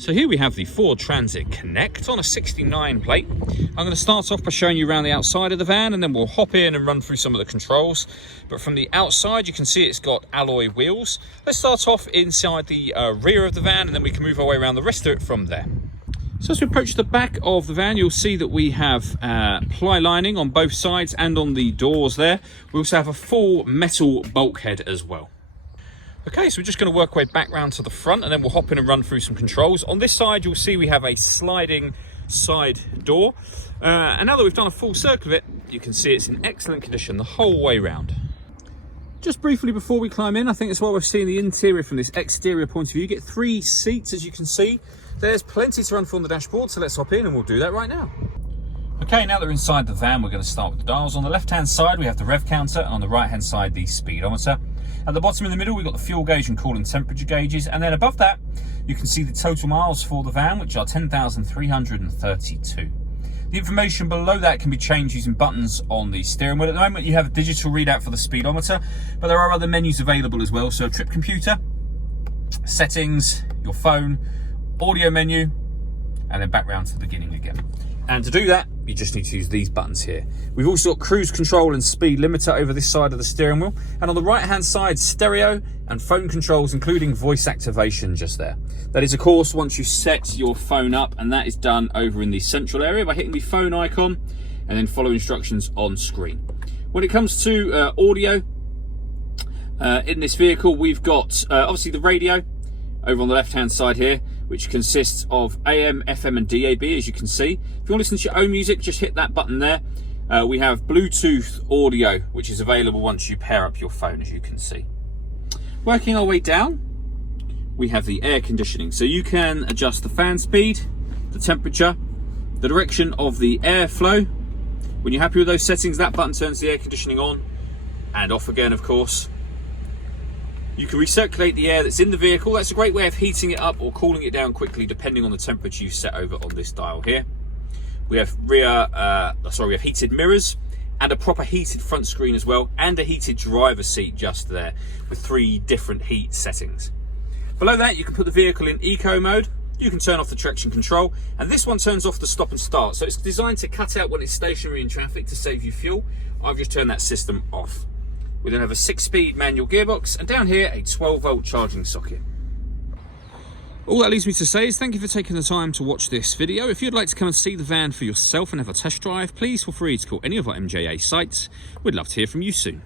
So here we have the Ford Transit Connect on a 69 plate. I'm going to start off by showing you around the outside of the van, and then we'll hop in and run through some of the controls. But from the outside, you can see it's got alloy wheels. Let's start off inside the rear of the van, and then we can move our way around the rest of it from there. So as we approach the back of the van, you'll see that we have ply lining on both sides and on the doors there. We also have a full metal bulkhead as well. Okay, so we're just going to work our way back round to the front, and then we'll hop in and run through some controls. On this side, you'll see we have a sliding side door. And now that we've done a full circle of it, you can see it's in excellent condition the whole way round. Just briefly before we climb in, I think it's while we're seeing the interior from this exterior point of view. You get 3 seats, as you can see. There's plenty to run through on the dashboard, so let's hop in and we'll do that right now. Okay, now that we're inside the van, we're going to start with the dials. On the left-hand side, we have the rev counter, and on the right-hand side, the speedometer. At the bottom in the middle, we've got the fuel gauge and coolant temperature gauges, and then above that, you can see the total miles for the van, which are 10,332. The information below that can be changed using buttons on the steering wheel. At the moment, you have a digital readout for the speedometer, but there are other menus available as well. So trip computer, settings, your phone, audio menu, and then back round to the beginning again. And to do that, you just need to use these buttons here. We've also got cruise control and speed limiter over this side of the steering wheel. And on the right-hand side, stereo and phone controls, including voice activation just there. That is, of course, once you set your phone up, and that is done over in the central area by hitting the phone icon and then follow instructions on screen. When it comes to audio, in this vehicle, we've got obviously the radio over on the left-hand side here, which consists of AM, FM and DAB, as you can see. If you want to listen to your own music, just hit that button there. We have Bluetooth audio, which is available once you pair up your phone, as you can see. Working our way down, we have the air conditioning. So you can adjust the fan speed, the temperature, the direction of the airflow. When you're happy with those settings, that button turns the air conditioning on and off again, of course. You can recirculate the air that's in the vehicle. That's a great way of heating it up or cooling it down quickly, depending on the temperature you set over on this dial here. We have we have heated mirrors and a proper heated front screen as well, and a heated driver's seat just there with 3 different heat settings. Below that, you can put the vehicle in eco mode. You can turn off the traction control, and this one turns off the stop and start. So it's designed to cut out when it's stationary in traffic to save you fuel. I've just turned that system off. We then have a 6-speed manual gearbox, and down here a 12-volt charging socket. All that leaves me to say is thank you for taking the time to watch this video. If you'd like to come and see the van for yourself and have a test drive, please feel free to call any of our MJA sites. We'd love to hear from you soon.